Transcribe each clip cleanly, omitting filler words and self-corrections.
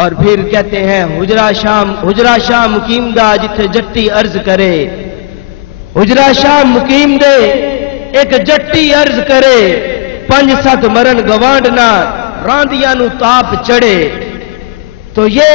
اور پھر کہتے ہیں حجرا شاہ مقیم دا جتھے جٹی عرض کرے، حجرا شاہ مقیم دے ایک جٹی عرض کرے، 5-7 مرن گوانڈنا راندیاں نو تاپ چڑھے۔ تو یہ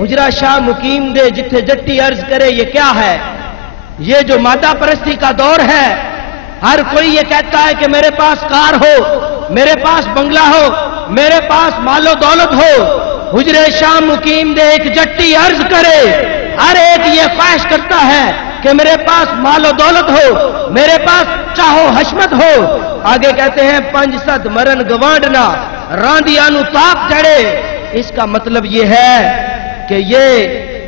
حجرا شاہ مقیم دے جتھے جٹی عرض کرے، یہ کیا ہے؟ یہ جو مادہ پرستی کا دور ہے، ہر کوئی یہ کہتا ہے کہ میرے پاس کار ہو، میرے پاس بنگلہ ہو، میرے پاس مال و دولت ہو۔ حجرے شاہ مقیم دے ایک جٹی عرض کرے، ہر ایک یہ خواہش کرتا ہے کہ میرے پاس مال و دولت ہو، میرے پاس چاہو حشمت ہو۔ آگے کہتے ہیں 5-7 مرن گوانڈنا راندیاں نو تاپ چڑھے۔ اس کا مطلب یہ ہے کہ یہ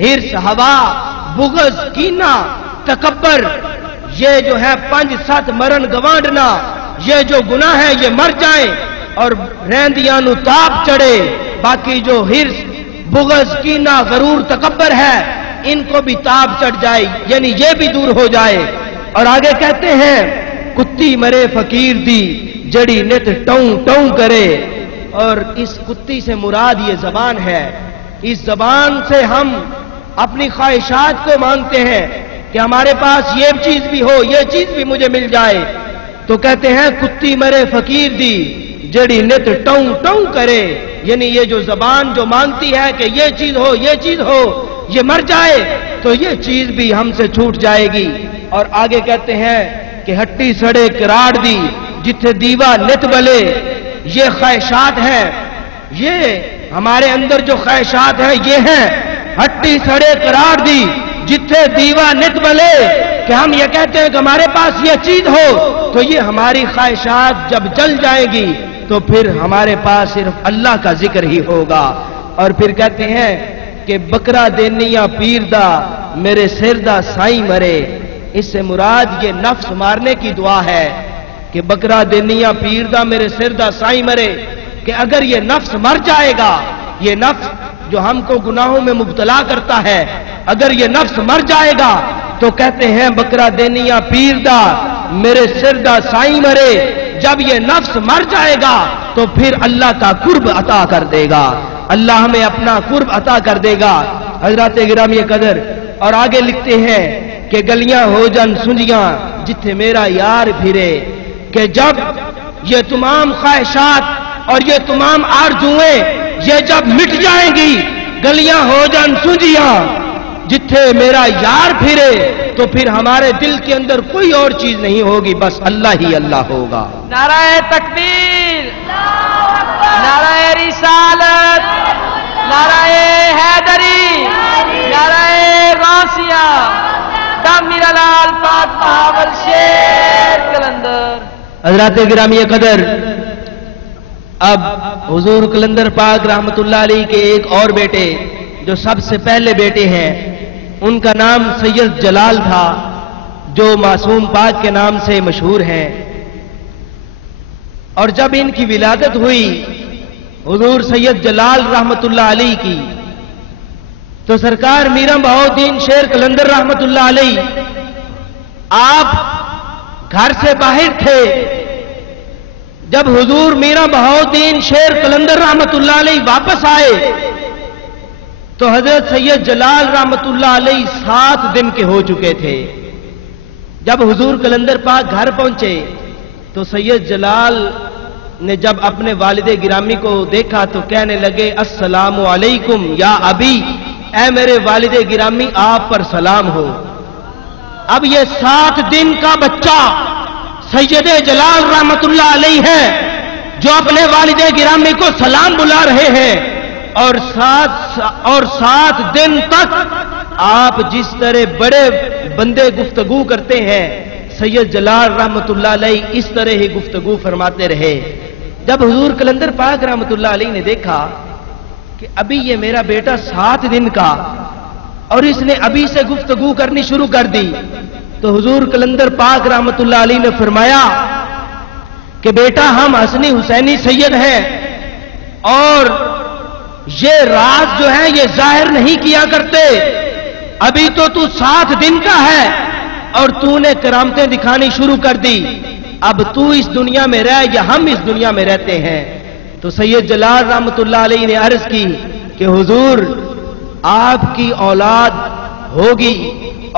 ہرس، ہوا، بغض، کینہ، تکبر، یہ جو ہے 5-7 مرن گوانڈنا، یہ جو گناہ ہے یہ مر جائیں اور رہندیاں نو تاپ چڑھے۔ باقی جو ہرس، بغض، کینہ، غرور، تکبر ہے، ان کو بھی تاب چڑھ جائے، یعنی یہ بھی دور ہو جائے۔ اور آگے کہتے ہیں کتی مرے فقیر دی جڑی نت ٹوں ٹوں کرے۔ اور اس کتی سے مراد یہ زبان ہے۔ اس زبان سے ہم اپنی خواہشات کو مانگتے ہیں کہ ہمارے پاس یہ چیز بھی ہو، یہ چیز بھی مجھے مل جائے۔ تو کہتے ہیں کتی مرے فقیر دی جڑی نت ٹوں ٹوں کرے، یعنی یہ جو زبان جو مانگتی ہے کہ یہ چیز ہو، یہ چیز ہو، یہ مر جائے تو یہ چیز بھی ہم سے چھوٹ جائے گی۔ اور آگے کہتے ہیں کہ ہٹی سڑے کراڑ دی جتھے دیوا نت بلے۔ یہ خواہشات ہیں، یہ ہمارے اندر جو خواہشات ہیں یہ ہیں ہٹی سڑے کراڑ دی جتھے دیوا نت بلے، کہ ہم یہ کہتے ہیں کہ ہمارے پاس یہ چیز ہو تو یہ ہماری خواہشات جب جل جائیں گی تو پھر ہمارے پاس صرف اللہ کا ذکر ہی ہوگا۔ اور پھر کہتے ہیں کہ بکرا دینیاں پیر دا میرے سر دا سائیں مرے۔ اس سے مراد یہ نفس مارنے کی دعا ہے کہ بکرا دینیاں پیر دا میرے سر دا سائیں مرے، کہ اگر یہ نفس مر جائے گا، یہ نفس جو ہم کو گناہوں میں مبتلا کرتا ہے، اگر یہ نفس مر جائے گا تو کہتے ہیں بکرا دینیاں پیر دا میرے سر دا سائیں مرے۔ جب یہ نفس مر جائے گا تو پھر اللہ کا قرب عطا کر دے گا، اللہ ہمیں اپنا قرب عطا کر دے گا۔ حضرات گرامی قدر، اور آگے لکھتے ہیں کہ گلیاں ہو جن سنجیاں جتھے میرا یار پھرے، کہ جب یہ تمام خواہشات اور یہ تمام آرزوئیں یہ جب مٹ جائیں گی، گلیاں ہو جن سنجیاں جتھے میرا یار پھرے، تو پھر ہمارے دل کے اندر کوئی اور چیز نہیں ہوگی، بس اللہ ہی اللہ ہوگا۔ نعرہ تکبیر، نعرہ رسالت، نعرہ حیدری، نعرہ غوثیہ، دامیر لال پاک بہاول شیر قلندر۔ حضرات گرامی قدر، اب حضور قلندر پاک رحمت اللہ علیہ کے ایک اور بیٹے جو سب سے پہلے بیٹے ہیں، ان کا نام سید جلال تھا، جو معصوم پاک کے نام سے مشہور ہیں۔ اور جب ان کی ولادت ہوئی حضور سید جلال رحمت اللہ علیہ کی، تو سرکار میرم بہاؤدین شیر قلندر رحمت اللہ علیہ آپ گھر سے باہر تھے۔ جب حضور میرم بہاؤدین شیر قلندر رحمت اللہ علیہ واپس آئے تو حضرت سید جلال رحمت اللہ علیہ 7 دن کے ہو چکے تھے۔ جب حضور قلندر پاک گھر پہنچے تو سید جلال نے جب اپنے والد گرامی کو دیکھا تو کہنے لگے السلام علیکم یا ابی، اے میرے والد گرامی آپ پر سلام ہو۔ اب یہ 7 دن کا بچہ سید جلال رحمت اللہ علیہ ہے جو اپنے والد گرامی کو سلام بلا رہے ہیں، اور 7 دن تک آپ جس طرح بڑے بندے گفتگو کرتے ہیں سید جلال رحمت اللہ علیہ اس طرح ہی گفتگو فرماتے رہے۔ جب حضور قلندر پاک رحمت اللہ علیہ نے دیکھا کہ ابھی یہ میرا بیٹا 7 دن کا اور اس نے ابھی سے گفتگو کرنی شروع کر دی، تو حضور قلندر پاک رحمت اللہ علیہ نے فرمایا کہ بیٹا ہم حسنی حسینی سید ہیں، اور یہ راز جو ہے یہ ظاہر نہیں کیا کرتے، ابھی تو 7 دن کا ہے اور نے کرامتیں دکھانی شروع کر دی، اب تو اس دنیا میں رہ یا ہم اس دنیا میں رہتے ہیں۔ تو سید جلال رحمت اللہ علیہ نے عرض کی کہ حضور آپ کی اولاد ہوگی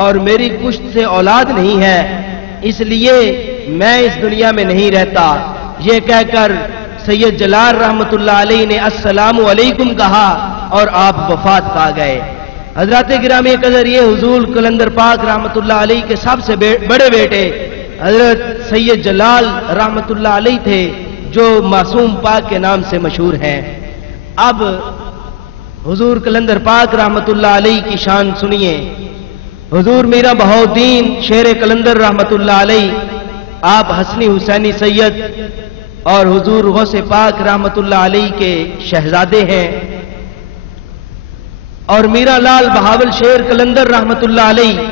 اور میری پشت سے اولاد نہیں ہے، اس لیے میں اس دنیا میں نہیں رہتا۔ یہ کہہ کر سید جلال رحمت اللہ علیہ نے السلام علیکم کہا اور آپ وفات پا گئے۔ حضرات گرامی قدر، یہ حضور کلندر پاک رحمت اللہ علیہ کے سب سے بڑے بیٹے حضرت سید جلال رحمت اللہ علیہ تھے، جو معصوم پاک کے نام سے مشہور ہیں۔ اب حضور کلندر پاک رحمت اللہ علیہ کی شان سنیے۔ حضور میرا بہاؤالدین شیر کلندر رحمت اللہ علیہ، آپ حسنی حسینی سید اور حضور غوث پاک رحمت اللہ علیہ کے شہزادے ہیں، اور میرا لال بہاول شیر کلندر رحمت اللہ علیہ،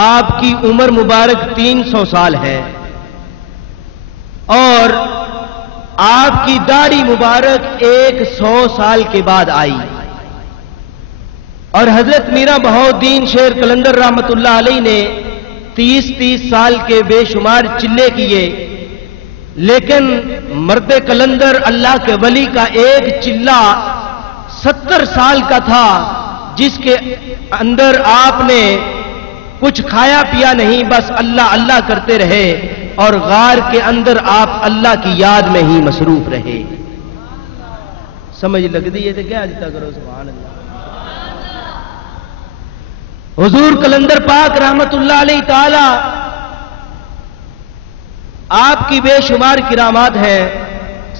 آپ کی عمر مبارک 300 سال ہے، اور آپ کی داڑھی مبارک 100 سال کے بعد آئی، اور حضرت میرا بہاؤالدین شیر کلندر رحمت اللہ علیہ نے 30 سال کے بے شمار چلے کیے، لیکن مرد کلندر اللہ کے ولی کا ایک چلہ 70 سال کا تھا، جس کے اندر آپ نے کچھ کھایا پیا نہیں، بس اللہ اللہ کرتے رہے، اور غار کے اندر آپ اللہ کی یاد میں ہی مصروف رہے۔ سمجھ لگ دی ہے تو کیا جتا کرو، سبحان اللہ۔ حضور کلندر پاک رحمت اللہ علیہ تعالی، آپ کی بے شمار کرامات ہیں،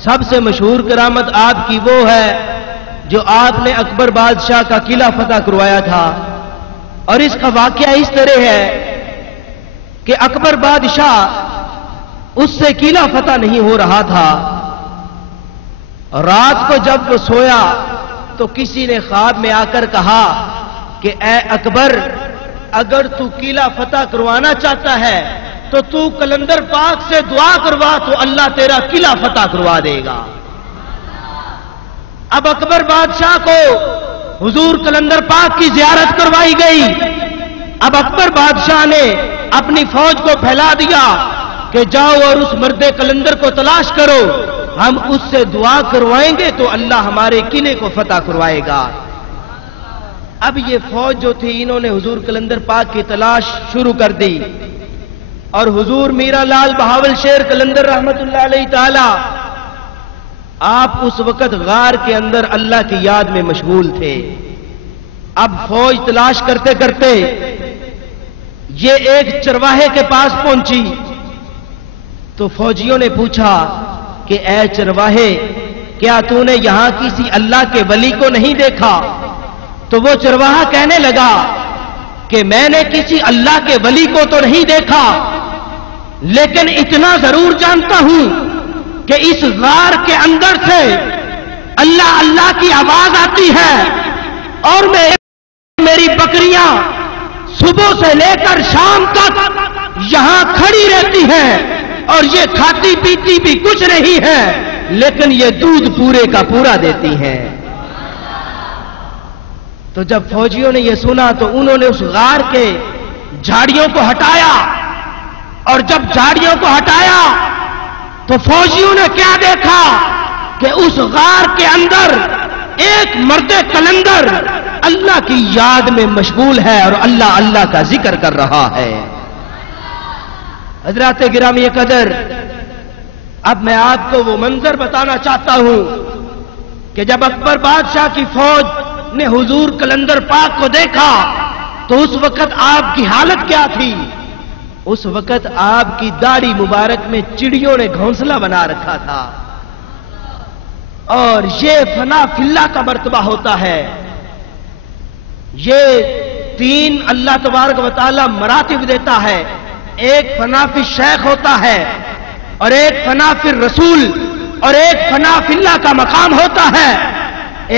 سب سے مشہور کرامت آپ کی وہ ہے جو آپ نے اکبر بادشاہ کا قلعہ فتح کروایا تھا، اور اس کا واقعہ اس طرح ہے کہ اکبر بادشاہ اس سے قلعہ فتح نہیں ہو رہا تھا، رات کو جب وہ سویا تو کسی نے خواب میں آ کر کہا کہ اے اکبر، اگر تو قلعہ فتح کروانا چاہتا ہے تو کلندر پاک سے دعا کروا تو اللہ تیرا قلعہ فتح کروا دے گا۔ اب اکبر بادشاہ کو حضور کلندر پاک کی زیارت کروائی گئی۔ اب اکبر بادشاہ نے اپنی فوج کو پھیلا دیا کہ جاؤ اور اس مرد کلندر کو تلاش کرو، ہم اس سے دعا کروائیں گے تو اللہ ہمارے قلعے کو فتح کروائے گا۔ اب یہ فوج جو تھی، انہوں نے حضور کلندر پاک کی تلاش شروع کر دی، اور حضور میرا لال بہاول شیر کلندر رحمت اللہ علیہ تعالی، آپ اس وقت غار کے اندر اللہ کی یاد میں مشغول تھے۔ اب فوج تلاش کرتے کرتے یہ ایک چرواہے کے پاس پہنچی، تو فوجیوں نے پوچھا کہ اے چرواہے، کیا تو نے یہاں کسی اللہ کے ولی کو نہیں دیکھا؟ تو وہ چرواہا کہنے لگا کہ میں نے کسی اللہ کے ولی کو تو نہیں دیکھا، لیکن اتنا ضرور جانتا ہوں کہ اس غار کے اندر سے اللہ اللہ کی آواز آتی ہے، اور میری بکریاں صبح سے لے کر شام تک یہاں کھڑی رہتی ہیں، اور یہ کھاتی پیتی بھی کچھ نہیں ہے، لیکن یہ دودھ پورے کا پورا دیتی ہیں۔ تو جب فوجیوں نے یہ سنا تو انہوں نے اس غار کے جھاڑیوں کو ہٹایا، اور جب جھاڑیوں کو ہٹایا تو فوجیوں نے کیا دیکھا کہ اس غار کے اندر ایک مرد کلندر اللہ کی یاد میں مشغول ہے اور اللہ اللہ کا ذکر کر رہا ہے۔ حضرات گرامی قدر، اب میں آپ کو وہ منظر بتانا چاہتا ہوں کہ جب اکبر بادشاہ کی فوج نے حضور کلندر پاک کو دیکھا تو اس وقت آپ کی حالت کیا تھی؟ اس وقت آپ کی داڑھی مبارک میں چڑیوں نے گھونسلہ بنا رکھا تھا، اور یہ فنا فی اللہ کا مرتبہ ہوتا ہے۔ یہ 3 اللہ تبارک و تعالی مراتب دیتا ہے، ایک فنا فی الشیخ ہوتا ہے، اور ایک فنا فی الرسول، اور ایک فنا فی اللہ کا مقام ہوتا ہے۔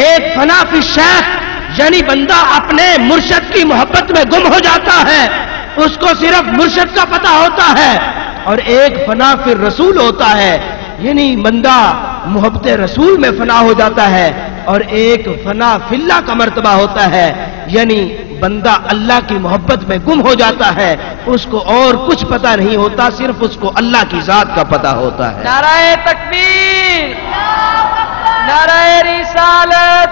ایک فنا فی الشیخ یعنی بندہ اپنے مرشد کی محبت میں گم ہو جاتا ہے، اس کو صرف مرشد کا پتہ ہوتا ہے، اور ایک فنا فی الرسول ہوتا ہے، یعنی بندہ محبت رسول میں فنا ہو جاتا ہے، اور ایک فنا فی اللہ کا مرتبہ ہوتا ہے، یعنی بندہ اللہ کی محبت میں گم ہو جاتا ہے، اس کو اور کچھ پتہ نہیں ہوتا، صرف اس کو اللہ کی ذات کا پتہ ہوتا ہے۔ نعرہ تکبیر، نعرہ رسالت،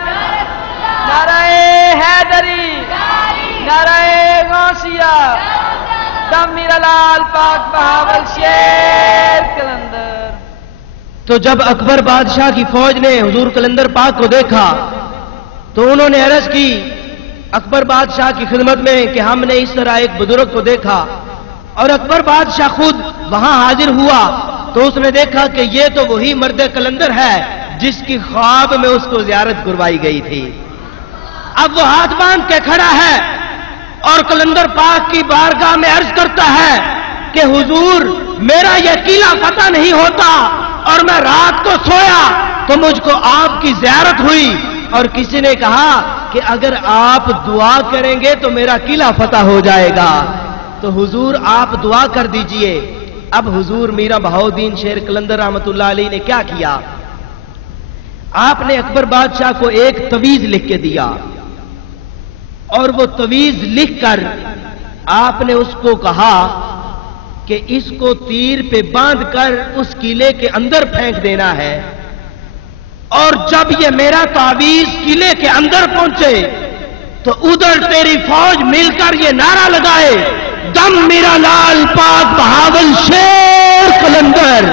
نعرہ حیدری، نعرہ غوثیہ، دم میرا لال پاک بہاول شیر قلندر۔ تو جب اکبر بادشاہ کی فوج نے حضور قلندر پاک کو دیکھا تو انہوں نے عرض کی اکبر بادشاہ کی خدمت میں کہ ہم نے اس طرح ایک بزرگ کو دیکھا، اور اکبر بادشاہ خود وہاں حاضر ہوا تو اس نے دیکھا کہ یہ تو وہی مرد قلندر ہے جس کی خواب میں اس کو زیارت کروائی گئی تھی۔ اب وہ ہاتھ باندھ کے کھڑا ہے اور قلندر پاک کی بارگاہ میں عرض کرتا ہے کہ حضور میرا یہ قلعہ فتح نہیں ہوتا، اور میں رات کو سویا تو مجھ کو آپ کی زیارت ہوئی، اور کسی نے کہا کہ اگر آپ دعا کریں گے تو میرا قلعہ فتح ہو جائے گا، تو حضور آپ دعا کر دیجئے۔ اب حضور میرا بہاؤدین شیر قلندر رحمت اللہ علیہ نے کیا کیا؟ آپ نے اکبر بادشاہ کو ایک تویز لکھ کے دیا، اور وہ تویز لکھ کر آپ نے اس کو کہا کہ اس کو تیر پہ باندھ کر اس قلعے کے اندر پھینک دینا ہے، اور جب یہ میرا تعویذ قلعے کے اندر پہنچے تو ادھر تیری فوج مل کر یہ نعرہ لگائے، دم میرا لال پاک بہاول شیر قلندر،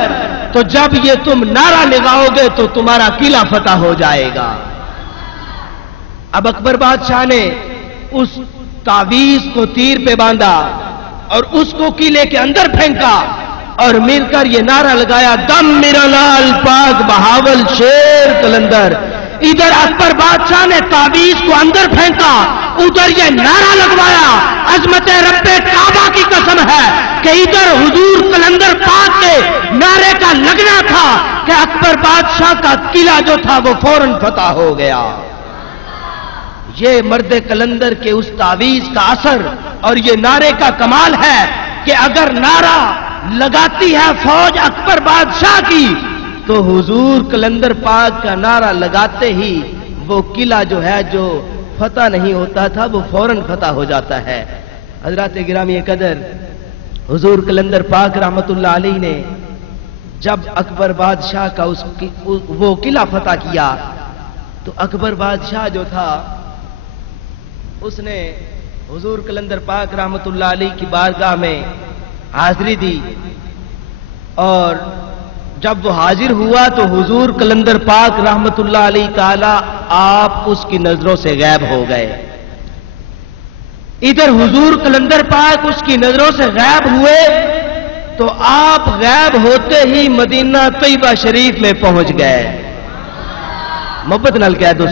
تو جب یہ تم نعرہ لگاؤ گے تو تمہارا قلعہ فتح ہو جائے گا۔ اب اکبر بادشاہ نے اس تعویذ کو تیر پہ باندھا اور اس کو قلعے کے اندر پھینکا، اور مل کر یہ نعرہ لگایا، دم میرا لال پاک بہاول شیر قلندر۔ ادھر اکبر بادشاہ نے تعویذ کو اندر پھینکا، ادھر یہ نعرہ لگوایا، عظمت رب کعبہ کی قسم ہے کہ ادھر حضور قلندر پاک کے نعرے کا لگنا تھا کہ اکبر بادشاہ کا قلعہ جو تھا وہ فوراً فتح ہو گیا۔ یہ مرد قلندر کے اس تعویذ کا اثر اور یہ نعرے کا کمال ہے کہ اگر نعرہ لگاتی ہے فوج اکبر بادشاہ کی تو حضور قلندر پاک کا نعرہ لگاتے ہی وہ قلعہ جو ہے جو فتح نہیں ہوتا تھا وہ فوراً فتح ہو جاتا ہے۔ حضرات گرامی قدر، حضور قلندر پاک رحمت اللہ علیہ نے جب اکبر بادشاہ کا وہ قلعہ فتح کیا تو اکبر بادشاہ جو تھا اس نے حضور قلندر پاک رحمت اللہ علیہ کی بارگاہ میں حاضری دی، اور جب وہ حاضر ہوا تو حضور قلندر پاک رحمت اللہ علیہ تعالی آپ اس کی نظروں سے غائب ہو گئے۔ ادھر حضور قلندر پاک اس کی نظروں سے غائب ہوئے تو آپ غائب ہوتے ہی مدینہ طیبہ شریف میں پہنچ گئے۔ محبت نال کہہ دو